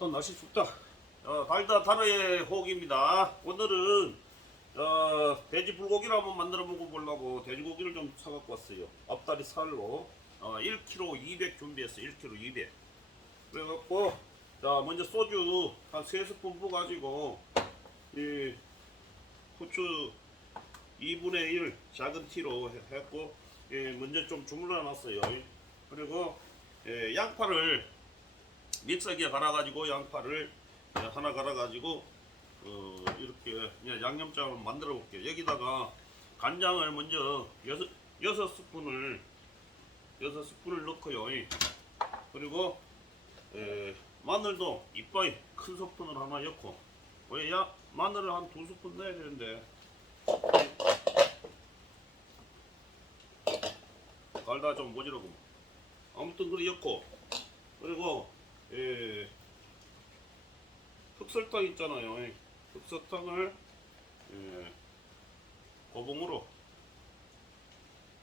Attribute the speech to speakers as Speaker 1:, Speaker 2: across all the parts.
Speaker 1: 아따 날씨 춥다. 어, 달다 타로의 호기입니다. 오늘은 어, 돼지 불고기를 한번 만들어 먹어보려고 돼지고기를 좀 사갖고 왔어요. 앞다리 살로 어, 1kg 200 준비했어요. 1kg 200. 그래갖고 자 먼저 소주 한 3스푼 부어가지고 이 후추 2분의 1 작은 티로 해- 했고 예, 먼저 좀 주물러 놨어요. 그리고 예, 양파를 믹서기에 갈아가지고 양파를 예, 하나 갈아가지고 어, 이렇게 양념장을 만들어 볼게요. 여기다가 간장을 먼저 여섯 스푼을 여섯 스푼을 넣고요. 예. 그리고 에, 마늘도 이빠이 큰 스푼을 하나 넣고 왜야 마늘을 한 두 스푼 넣어야 되는데 갈다 좀 모자라고 아무튼 그래 넣고 그리고 예, 흑설탕 있잖아요. 예, 흑설탕을 예, 고봉으로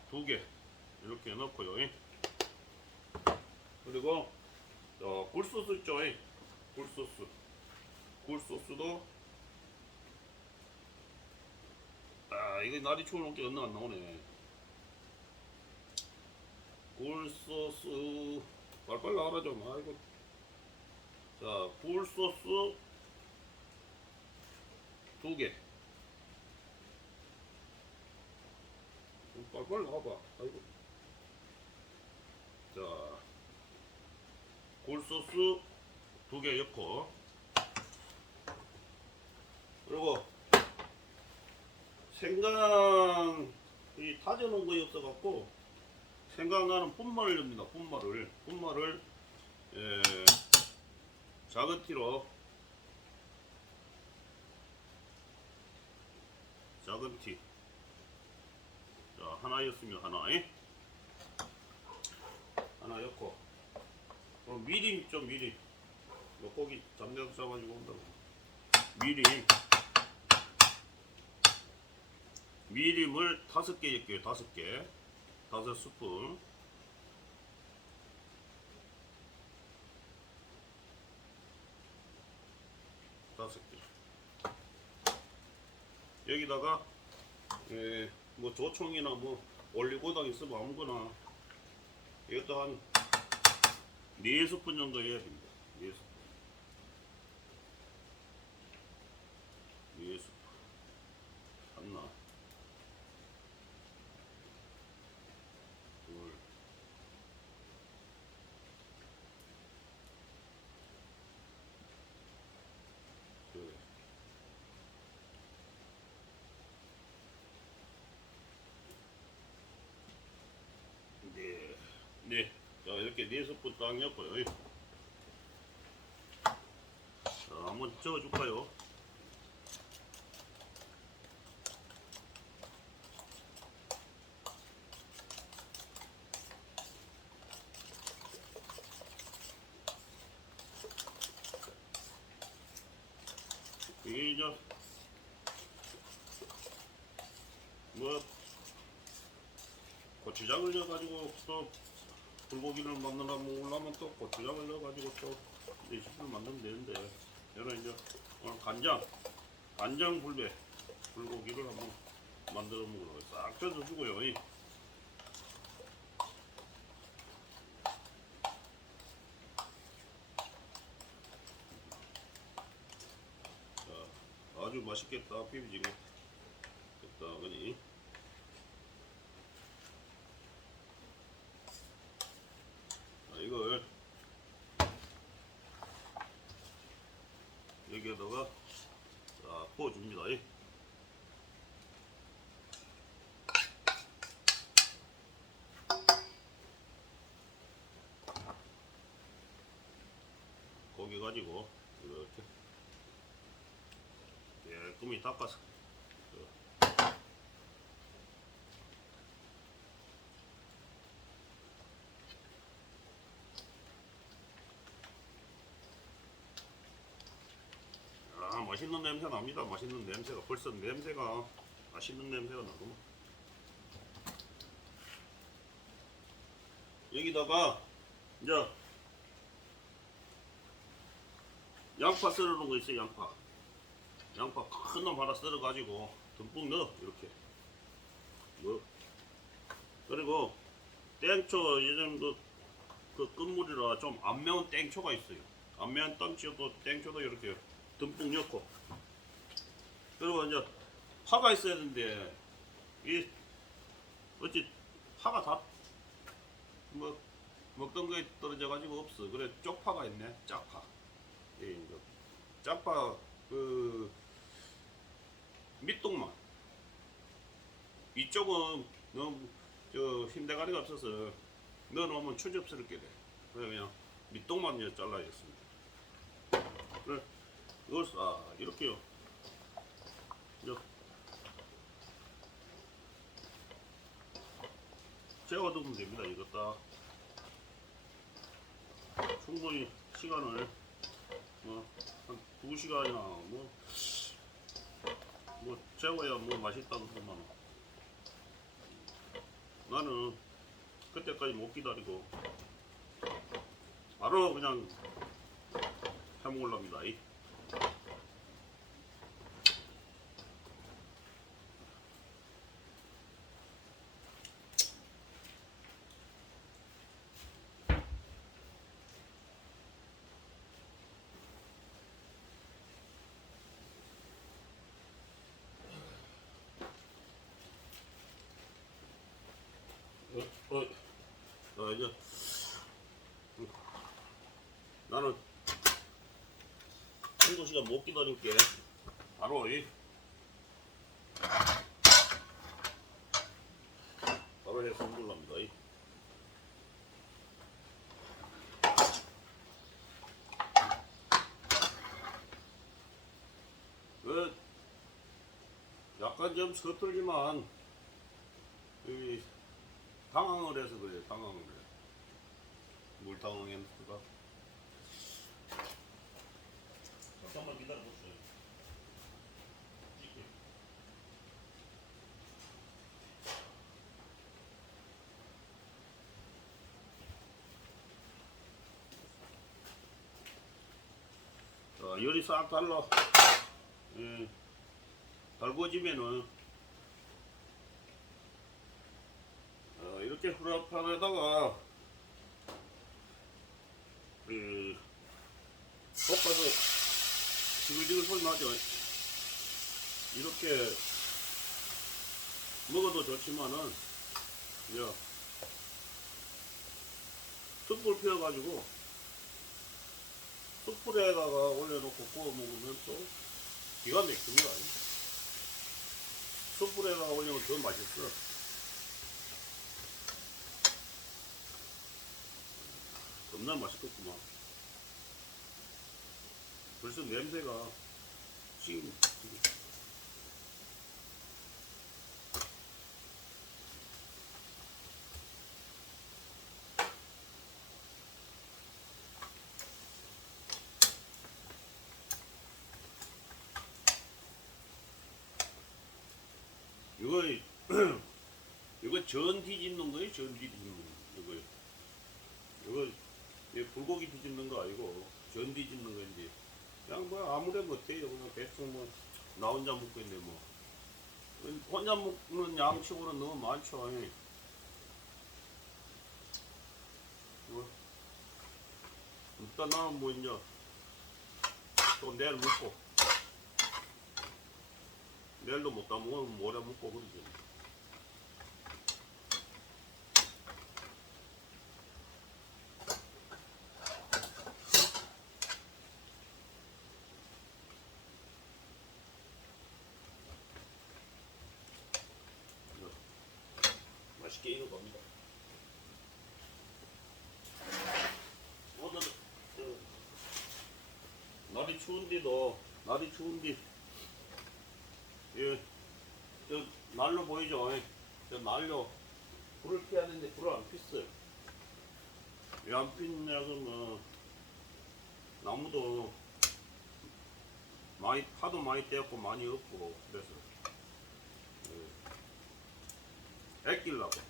Speaker 1: 두 개 이렇게 넣고요. 예. 그리고 어, 굴소스 있죠. 예. 굴소스. 굴소스도 아 이거 날이 추우니까 얼마 안 나오네. 굴소스 빨빨 나와라 좀. 아이고 자 굴소스 두 개. 빨빨 나와봐. 아이고. 자 굴소스 두 개 넣고. 그리고 생강 이 다져놓은 거 없어갖고 생강 나는 분말을 넣습니다. 분말을. 분말을 예, 작은 티로 작은 티. 자 하나였으면 하나. 예? 하나 였고 그럼 미림 있죠 미림. 뭐 고기 잡내서 잡아가지고 온다고. 미림. 미림을 다섯 개 넣게요. 다섯 개. 다섯 스푼. 다섯 개. 여기다가 예, 뭐 조청이나 뭐 올리고당 있으면 아무거나 이것도 한네 스푼 정도 해야 됩니다. 네 스푼. 네 스푼. 하나. 둘. 셋. 네. 네. 자, 이렇게 네 스푼 딱 넣고요. 자, 한번 저어줄까요? 이게 이제 뭐 고추장을 넣어가지고 또 불고기를 만들어 먹으려면 또 고추장을 넣어가지고 또 레시피를 만들면 되는데. 저는 이제 오늘 간장 간장 불배 불고기를 한번 만들어 먹으려고 싹. 자, 아주 맛있겠다 비비지고 됐다 그니 자, 이걸 여기에다가 자, 부어줍니다. 이. 고기 가지고 이렇게 깔끔히 닦아서 아 맛있는 냄새 납니다 맛있는 냄새가 벌써 냄새가 맛있는 냄새가 나고 여기다가 이제 양파 썰어 놓은 거 있어요, 양파. 양파 큰 놈 하나 썰어 가지고 듬뿍 넣어 이렇게. 뭐 그리고 땡초 그, 그 끝물이라 좀 안 매운 땡초가 있어요. 안 매운 땡초도 땡초도 이렇게 듬뿍 넣고. 그리고 이제 파가 있어야 되는데 이 어찌 파가 다 뭐 먹던 거에 떨어져 가지고 없어. 그래 쪽파가 있네. 짝파. 예, 이제 짝파 그 밑동만 이쪽은 너무 저 힘대가리가 없어서 넣어놓으면 추접스럽게 돼. 그냥 밑동만 잘라야겠습니다. 이걸 아 이렇게요. 이제 재워두면 됩니다. 이거 딱 충분히 시간을 뭐한 두 시간이나 뭐, 뭐 재워야 뭐 맛있다고 하면 나는 그때까지 못 기다리고 바로 그냥 해먹으랍니다. 이. 어, 어, 어, 이제 음. 나는 한두 시간 못 기다릴게. 바로 이 바로 해서 흔들랍니다. 이. 그 약간 좀 서툴지만 이 당황을 해서 그래 당황을 해. 뭘 당황했을까? 잠깐만 기다려보세요. 자, 열이 싹 달라. 예. 달궈지면은 어, 이렇게 후라이팬에다가 그 볶아서 지글지글 소리 나죠. 이렇게 먹어도 좋지만은 야 숯불 피워가지고 숯불에다가 올려놓고 구워 먹으면 또 기가 막힙니다. 숯불에다가 올리면 더 맛있어. 겁나 맛있겠구만. 벌써 냄새가 지금 이거 이거 전 뒤집는 거예요? 전 뒤집는 거 불고기 뒤집는 거 아니고 전 뒤집는 건지. 그냥 뭐 아무래 못해요. 그냥 대충 뭐 나 혼자 먹고 있네 뭐. 혼자 먹는 양치고는 너무 많죠 예. 뭐. 일단 나는 뭐 이제 또 내일 먹고. 내일도 못 다 먹으면 모레 먹고 그러지 맛있게 익어 갑니다. 오늘 그, 날이 추운데도 날이 추운데 예, 저 난로 보이죠? 예, 저 난로 불을 피워야 되는데 불을 안 폈어요. 왜안 피느냐 그러면 나무도 많이 파도 많이 떼었고 많이 없고 그래서 예. 애끼려고.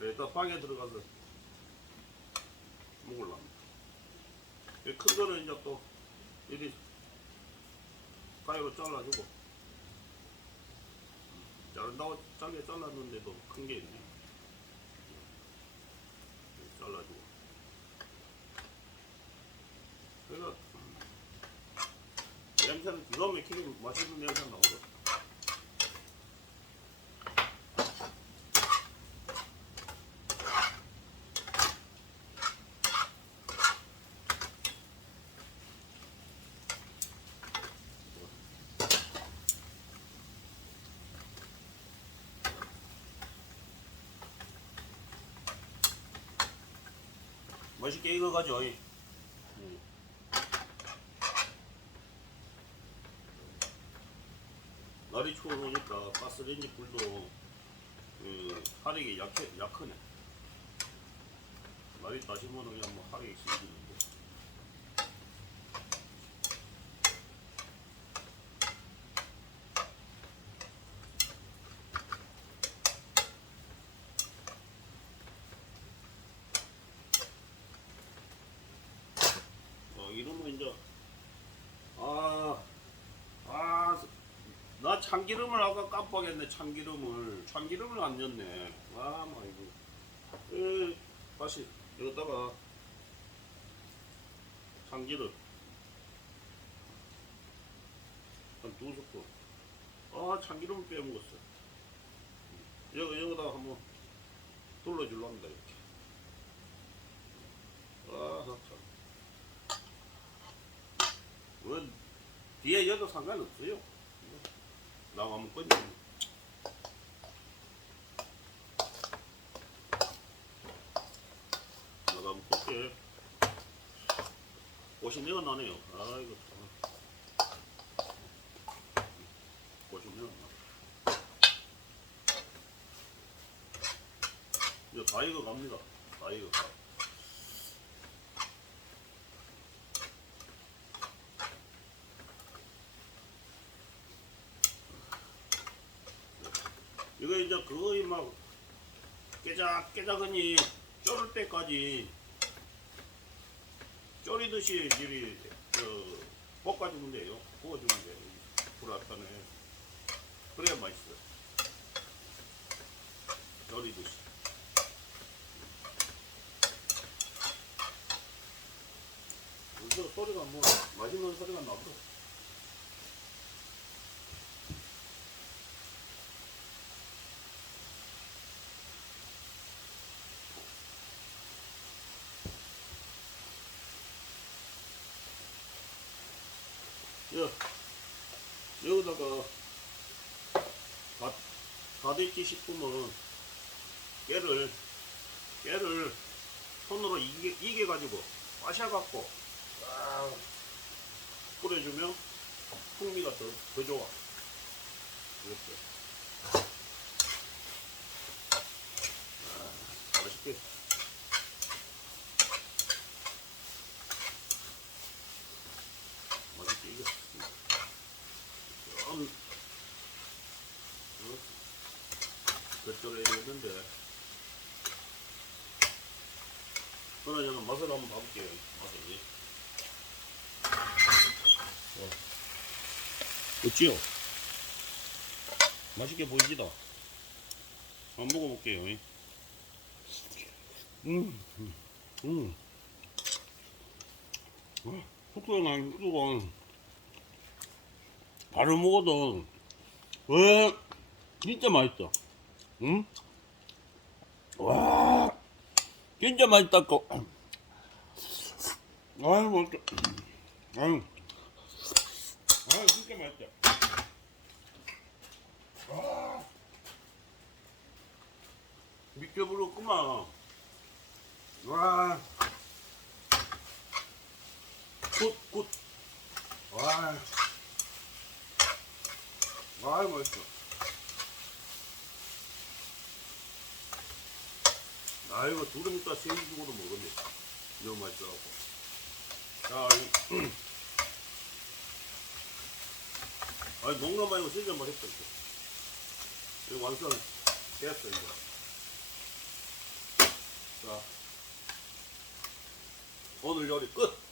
Speaker 1: 일단 방에 들어가서 먹으려고. 큰 거는 이제 또 이리 가위로 잘라주고. 자른다고 짧게 잘랐는데도 큰 게 있네. 잘라주고. 그래서 냄새는 기가 막히게 맛있는 냄새 나오거든 맛있게 익어가죠 이. 음. 날이 추워오니까 가스레인지 불도 그 화력이 약해 약하네. 날이 따시면 그냥 뭐 화력이 생기는데. 어 이러면 이제 아 아, 나 참기름을 아까 깜빡했네, 참기름을. 참기름을 안 넣네. 아, 마, 이거. 에, 다시, 여기다가, 참기름. 한 두 스푼. 아, 참기름을 빼먹었어. 여기, 여기다가 한번 둘러줄라 합니다, 이렇게. 아, 참. 뭐, 뒤에 여도 상관없어요. 나가면 꺼져. 나가면 꺼게. 꽃이내가 나네요. 아이고, 참. 꽃이내가 나. 이거 다 익어 갑니다. 다 익어 가. 이거 이제 거의 막 깨작 깨작하니 쫄을 때까지 쫄이듯이 이리 저 볶아주면 돼요. 구워주면 돼요. 불아탄에 그래야 맛있어. 쫄이듯이. 이거 소리가 뭐 맛있는 소리가 나고. 여, 여기다가 다, 싶으면 깨를 깨를 손으로 이게, 이게 가지고 빠셔갖고 딱 뿌려주면 풍미가 더, 더 좋아. 이렇게 아, 맛있게 맛있게 익었습니다 좀 어? 되는데. 그러나 저는 맛을 한번 봐볼게요. 맛을 어. 어찌요? 맛있게 보이지다. 한번 먹어볼게요. 음, 음, 음. 속도가 난 속도가. 바로 먹어도 왜 진짜 맛있어 응? 와 진짜 맛있다고 아유 맛있다 아유. 아유 진짜 맛있다. 와. 미쳐버렸구만. 와. 굿 굿. 와. 아이 맛있어. 아 이거 두릅니까 생죽으로 먹었네. 너무 맛있어갖고. 자, 이, 아니 농담 말고 진짜 맛있다 이거. 이거 완성 됐어 이거. 자, 오늘 요리 끝.